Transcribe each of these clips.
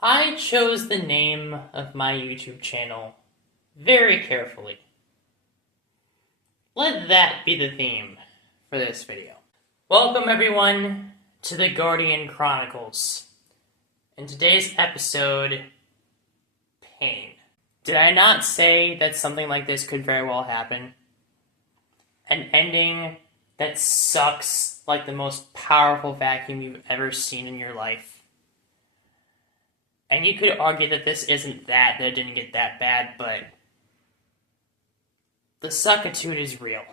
I chose the name of my YouTube channel very carefully. Let that be the theme for this video. Welcome everyone to the Guardian Chronicles. In today's episode, pain. Did I not say that something like this could very well happen? An ending that sucks like the most powerful vacuum you've ever seen in your life. And you could argue that this isn't that it didn't get that bad, but the suckitude is real.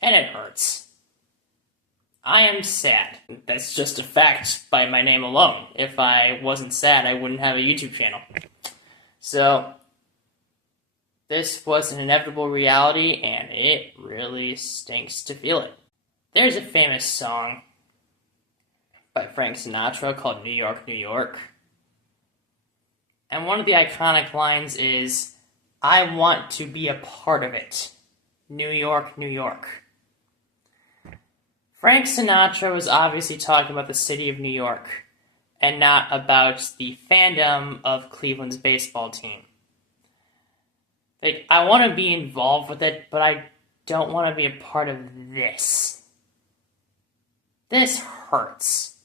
And it hurts. I am sad. That's just a fact by my name alone. If I wasn't sad, I wouldn't have a YouTube channel. So, this was an inevitable reality, and it really stinks to feel it. There's a famous song by Frank Sinatra called New York, New York. And one of the iconic lines is, I want to be a part of it. New York, New York. Frank Sinatra was obviously talking about the city of New York, and not about the fandom of Cleveland's baseball team. Like, I want to be involved with it, but I don't want to be a part of this. This hurts.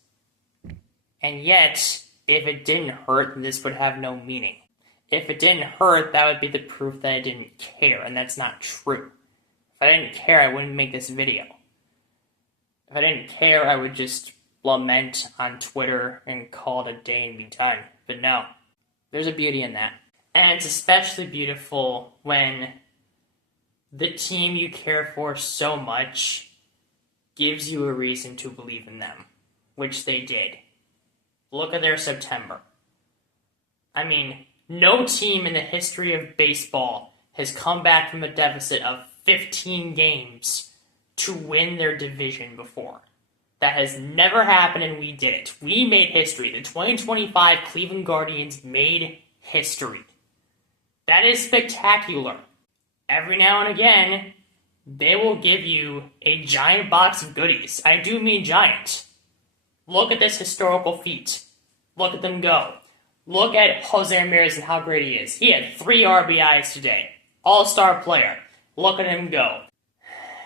And yet, if it didn't hurt, this would have no meaning. If it didn't hurt, that would be the proof that I didn't care, and that's not true. If I didn't care, I wouldn't make this video. If I didn't care, I would just lament on Twitter and call it a day and be done. But no, there's a beauty in that. And it's especially beautiful when the team you care for so much gives you a reason to believe in them, which they did. Look at their September. I mean, no team in the history of baseball has come back from a deficit of 15 games to win their division before. That has never happened, and we did it. We made history. The 2025 Cleveland Guardians made history. That is spectacular. Every now and again, they will give you a giant box of goodies. I do mean giant. Look at this historical feat. Look at them go. Look at Jose Ramirez and how great he is. He had 3 RBIs today. All-star player. Look at him go.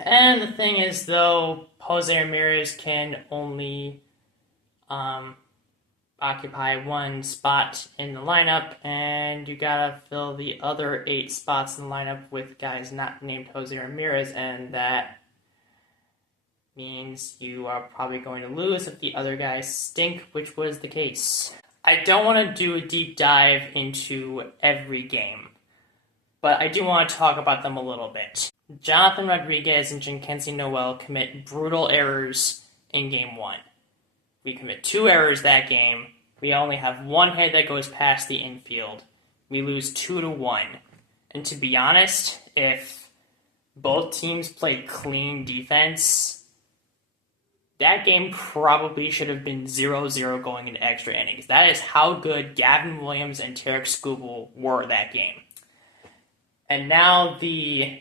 And the thing is, though, Jose Ramirez can only occupy 1 spot in the lineup, and you gotta fill the other 8 spots in the lineup with guys not named Jose Ramirez, and that means you are probably going to lose if the other guys stink, which was the case. I don't want to do a deep dive into every game, but I do want to talk about them a little bit. Jonathan Rodriguez and Jhonkensy Noel commit brutal errors in Game 1. We commit 2 errors that game. We only have 1 hit that goes past the infield. We lose 2-1. And to be honest, if both teams played clean defense, that game probably should have been 0-0 going into extra innings. That is how good Gavin Williams and Tarek Skubal were that game. And now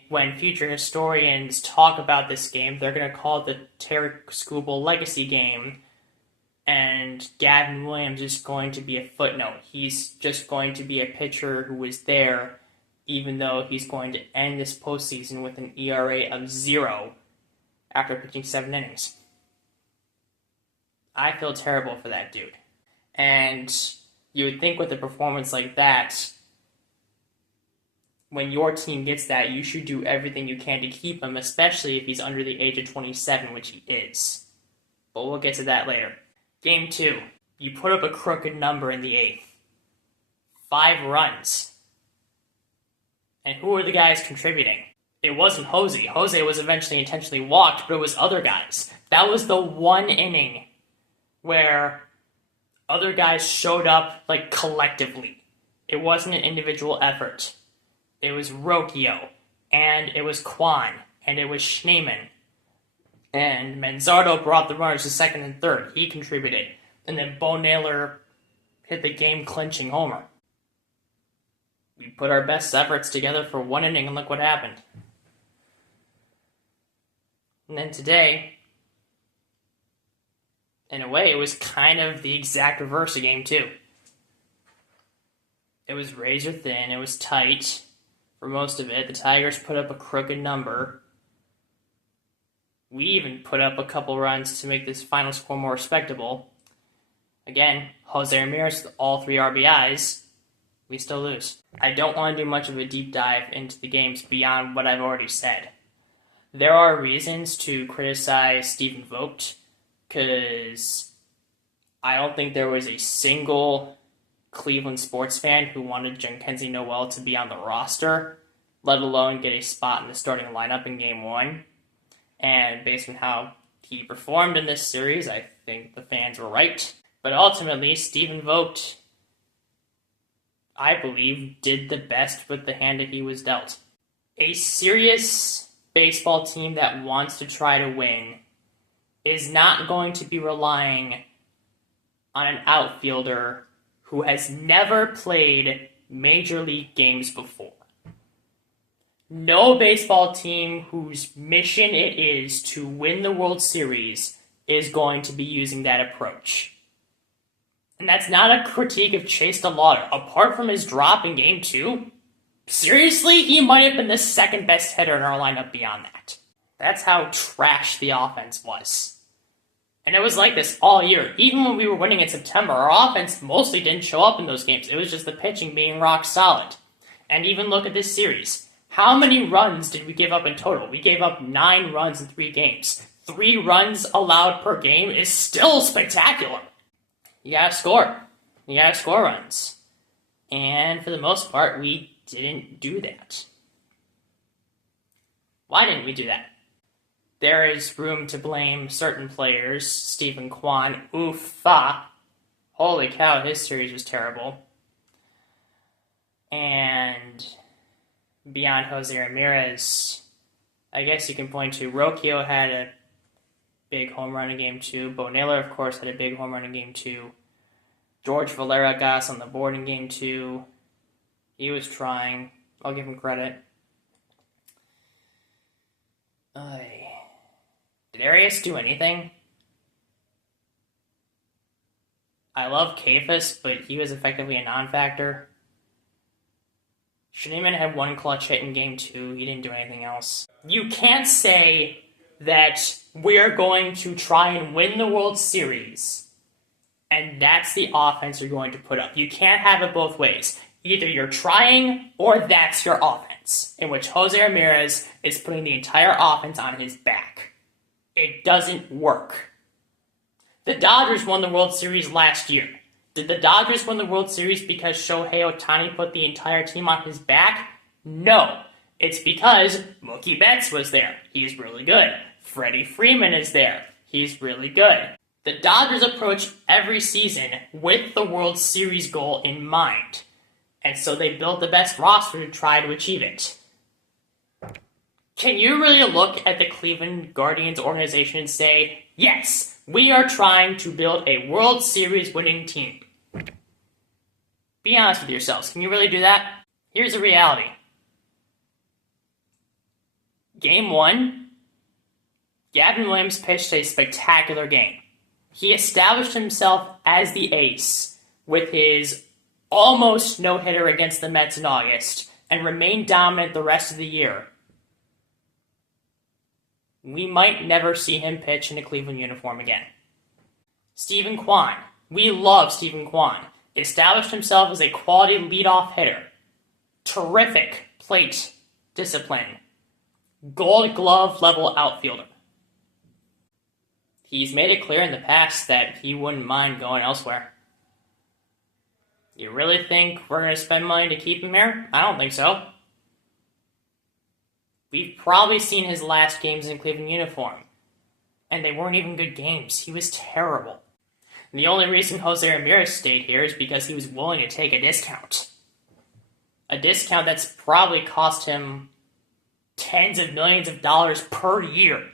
when future historians talk about this game, they're going to call it the Tarek Skubal Legacy Game, and Gavin Williams is going to be a footnote. He's just going to be a pitcher who was there, even though he's going to end this postseason with an ERA of 0 after pitching 7 innings. I feel terrible for that dude. And you would think with a performance like that, when your team gets that, you should do everything you can to keep him, especially if he's under the age of 27, which he is. But we'll get to that later. Game 2. You put up a crooked number in the 8th. 5 runs. And who were the guys contributing? It wasn't Jose. Jose was eventually intentionally walked, but it was other guys. That was the one inning where other guys showed up, like, collectively. It wasn't an individual effort. It was Rocchio, and it was Kwan, and it was Schneemann. And Manzardo brought the runners to second and third. He contributed. And then Bo Naylor hit the game-clinching homer. We put our best efforts together for 1 inning, and look what happened. And then today, in a way, it was kind of the exact reverse of Game 2. It was razor thin. It was tight for most of it. The Tigers put up a crooked number. We even put up a couple runs to make this final score more respectable. Again, Jose Ramirez with all 3 RBIs. We still lose. I don't want to do much of a deep dive into the games beyond what I've already said. There are reasons to criticize Stephen Vogt, because I don't think there was a single Cleveland sports fan who wanted Jackenzie Noel to be on the roster, let alone get a spot in the starting lineup in Game 1. And based on how he performed in this series, I think the fans were right. But ultimately, Stephen Vogt, I believe, did the best with the hand that he was dealt. A serious baseball team that wants to try to win is not going to be relying on an outfielder who has never played major league games before. No baseball team whose mission it is to win the World Series is going to be using that approach. And that's not a critique of Chase DeLauder. Apart from his drop in Game 2, seriously, he might have been the second best hitter in our lineup beyond that. That's how trash the offense was. And it was like this all year. Even when we were winning in September, our offense mostly didn't show up in those games. It was just the pitching being rock solid. And even look at this series. How many runs did we give up in total? We gave up 9 runs in 3 games. 3 runs allowed per game is still spectacular. You gotta score. You gotta score runs. And for the most part, we didn't do that. Why didn't we do that? There is room to blame certain players. Stephen Kwan, holy cow, his series was terrible. And beyond Jose Ramirez, I guess you can point to Rocchio had a big home run in Game 2. Bo Naylor, of course, had a big home run in Game 2. George Valera got us on the board in Game 2. He was trying. I'll give him credit. Did Arias do anything? I love Kafis, but he was effectively a non-factor. Schneemann had 1 clutch hit in Game 2. He didn't do anything else. You can't say that we're going to try and win the World Series, and that's the offense you're going to put up. You can't have it both ways. Either you're trying, or that's your offense, in which Jose Ramirez is putting the entire offense on his back. It doesn't work. The Dodgers won the World Series last year. Did the Dodgers win the World Series because Shohei Ohtani put the entire team on his back? No. It's because Mookie Betts was there. He's really good. Freddie Freeman is there. He's really good. The Dodgers approach every season with the World Series goal in mind. And so they built the best roster to try to achieve it. Can you really look at the Cleveland Guardians organization and say, yes, we are trying to build a World Series winning team? Be honest with yourselves. Can you really do that? Here's the reality. Game 1, Gavin Williams pitched a spectacular game. He established himself as the ace with his almost no-hitter against the Mets in August and remained dominant the rest of the year. We might never see him pitch in a Cleveland uniform again. Stephen Kwan. We love Stephen Kwan. Established himself as a quality leadoff hitter. Terrific plate discipline. Gold glove level outfielder. He's made it clear in the past that he wouldn't mind going elsewhere. You really think we're going to spend money to keep him here? I don't think so. We've probably seen his last games in Cleveland uniform. And they weren't even good games. He was terrible. And the only reason Jose Ramirez stayed here is because he was willing to take a discount. A discount that's probably cost him tens of millions of dollars per year.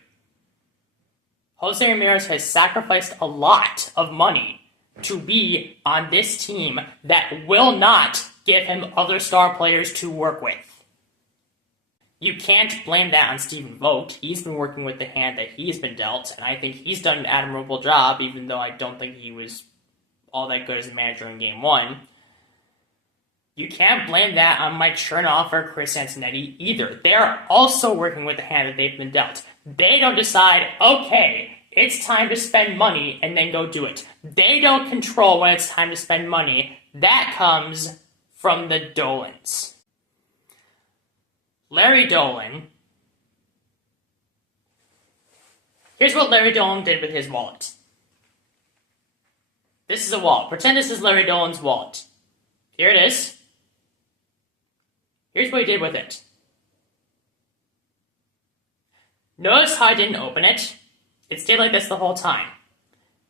Jose Ramirez has sacrificed a lot of money to be on this team that will not give him other star players to work with. You can't blame that on Stephen Vogt. He's been working with the hand that he's been dealt, and I think he's done an admirable job, even though I don't think he was all that good as a manager in Game 1. You can't blame that on Mike Chernoff or Chris Antonetti either. They're also working with the hand that they've been dealt. They don't decide, okay, it's time to spend money, and then go do it. They don't control when it's time to spend money. That comes from the Dolans. Larry Dolan. Here's what Larry Dolan did with his wallet. This is a wallet. Pretend this is Larry Dolan's wallet. Here it is. Here's what he did with it. Notice how I didn't open it? It stayed like this the whole time.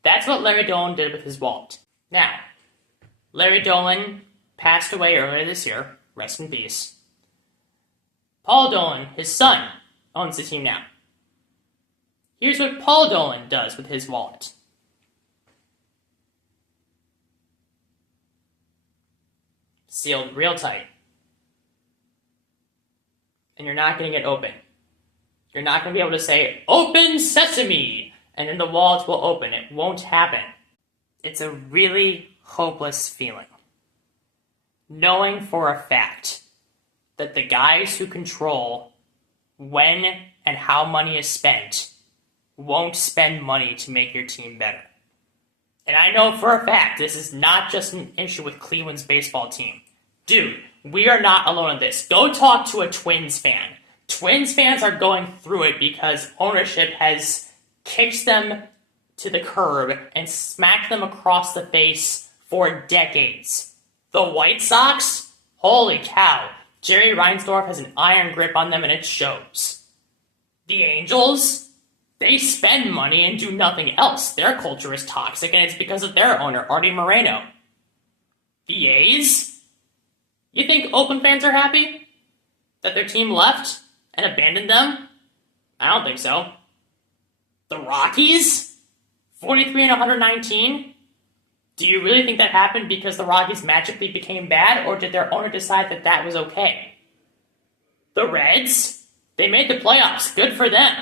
That's what Larry Dolan did with his wallet. Now, Larry Dolan passed away earlier this year. Rest in peace. Paul Dolan, his son, owns the team now. Here's what Paul Dolan does with his wallet. Sealed real tight. And you're not going to get open. You're not going to be able to say, "Open sesame!" and then the wallet will open. It won't happen. It's a really hopeless feeling. Knowing for a fact that the guys who control when and how money is spent won't spend money to make your team better. And I know for a fact this is not just an issue with Cleveland's baseball team. Dude, we are not alone in this. Go talk to a Twins fan. Twins fans are going through it because ownership has kicked them to the curb and smacked them across the face for decades. The White Sox? Holy cow. Jerry Reinsdorf has an iron grip on them and it shows. The Angels? They spend money and do nothing else. Their culture is toxic and it's because of their owner, Artie Moreno. The A's? You think Oakland fans are happy that their team left and abandoned them? I don't think so. The Rockies? 43 and 119? Do you really think that happened because the Rockies magically became bad, or did their owner decide that that was okay? The Reds? They made the playoffs. Good for them.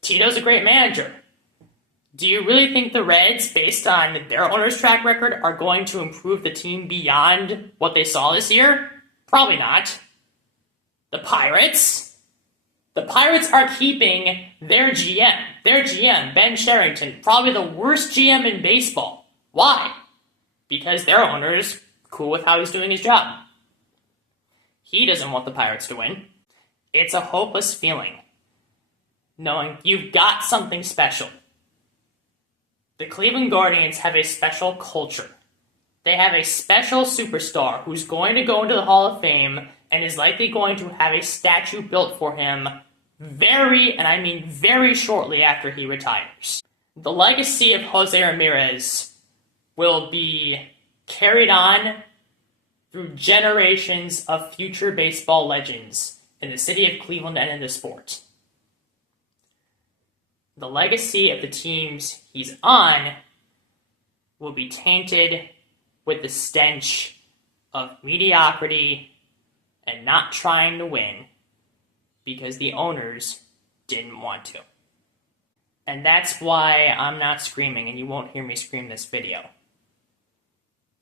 Tito's a great manager. Do you really think the Reds, based on their owner's track record, are going to improve the team beyond what they saw this year? Probably not. The Pirates? The Pirates are keeping their GM. Their GM, Ben Cherington, probably the worst GM in baseball. Why? Because their owner is cool with how he's doing his job. He doesn't want the Pirates to win. It's a hopeless feeling, knowing you've got something special. The Cleveland Guardians have a special culture. They have a special superstar who's going to go into the Hall of Fame and is likely going to have a statue built for him very, and I mean very shortly after he retires. The legacy of Jose Ramirez will be carried on through generations of future baseball legends in the city of Cleveland and in the sport. The legacy of the teams he's on will be tainted with the stench of mediocrity and not trying to win because the owners didn't want to. And that's why I'm not screaming, and you won't hear me scream this video.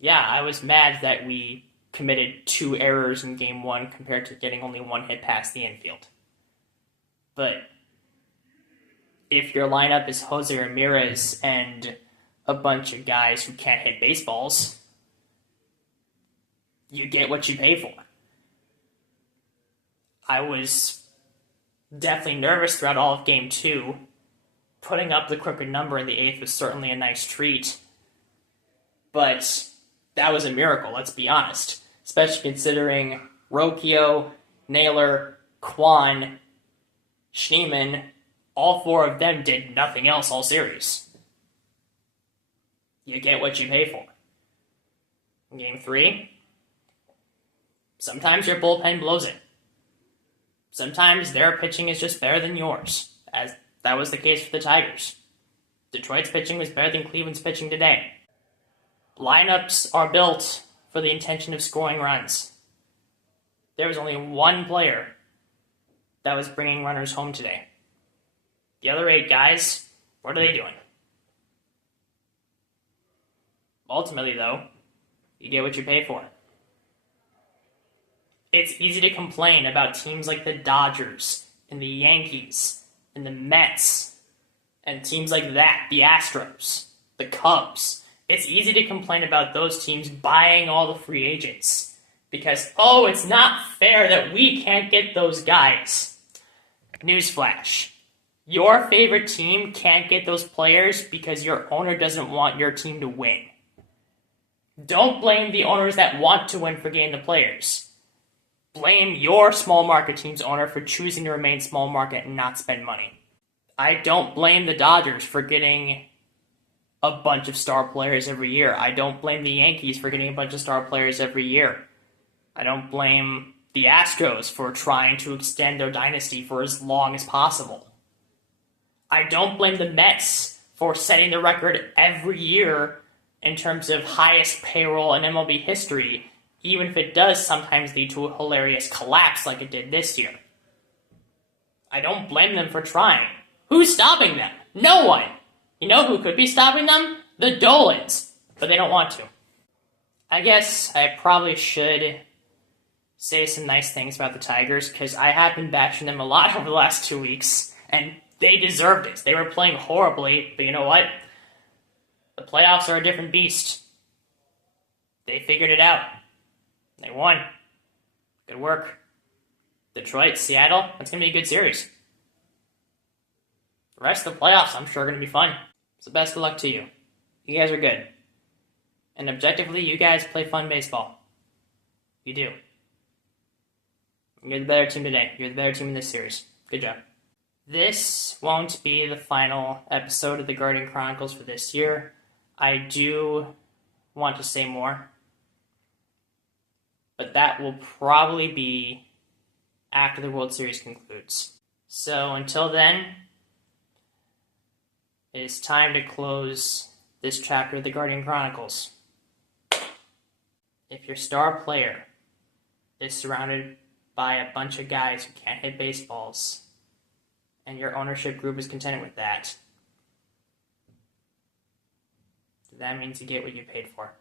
Yeah, I was mad that we committed 2 errors in Game 1 compared to getting only 1 hit past the infield. But if your lineup is Jose Ramirez and a bunch of guys who can't hit baseballs, you get what you pay for. I was definitely nervous throughout all of Game 2. Putting up the crooked number in the 8th was certainly a nice treat. But that was a miracle, let's be honest. Especially considering Rocchio, Naylor, Kwan, Schneemann, all 4 of them did nothing else all series. You get what you pay for. In Game 3, sometimes your bullpen blows it. Sometimes their pitching is just better than yours, as that was the case for the Tigers. Detroit's pitching was better than Cleveland's pitching today. Lineups are built for the intention of scoring runs. There was only 1 player that was bringing runners home today. The other 8 guys, what are they doing? Ultimately, though, you get what you pay for. It's easy to complain about teams like the Dodgers and the Yankees and the Mets and teams like that, the Astros, the Cubs. It's easy to complain about those teams buying all the free agents because, oh, it's not fair that we can't get those guys. Newsflash. Your favorite team can't get those players because your owner doesn't want your team to win. Don't blame the owners that want to win for getting the players. Blame your small market team's owner for choosing to remain small market and not spend money. I don't blame the Dodgers for getting a bunch of star players every year. I don't blame the Yankees for getting a bunch of star players every year. I don't blame the Astros for trying to extend their dynasty for as long as possible. I don't blame the Mets for setting the record every year in terms of highest payroll in MLB history, even if it does sometimes lead to a hilarious collapse like it did this year. I don't blame them for trying. Who's stopping them? No one. You know who could be stopping them? The Dolans. But they don't want to. I guess I probably should say some nice things about the Tigers, because I have been bashing them a lot over the last 2 weeks, and they deserved it. They were playing horribly, but you know what? The playoffs are a different beast. They figured it out. They won. Good work. Detroit, Seattle, that's going to be a good series. The rest of the playoffs, I'm sure, are going to be fun. So best of luck to you. You guys are good. And objectively, you guys play fun baseball. You do. You're the better team today. You're the better team in this series. Good job. This won't be the final episode of the Guardian Chronicles for this year. I do want to say more, but that will probably be after the World Series concludes. So until then, it is time to close this chapter of the Guardian Chronicles. If your star player is surrounded by a bunch of guys who can't hit baseballs, and your ownership group is content with that, that means you get what you paid for.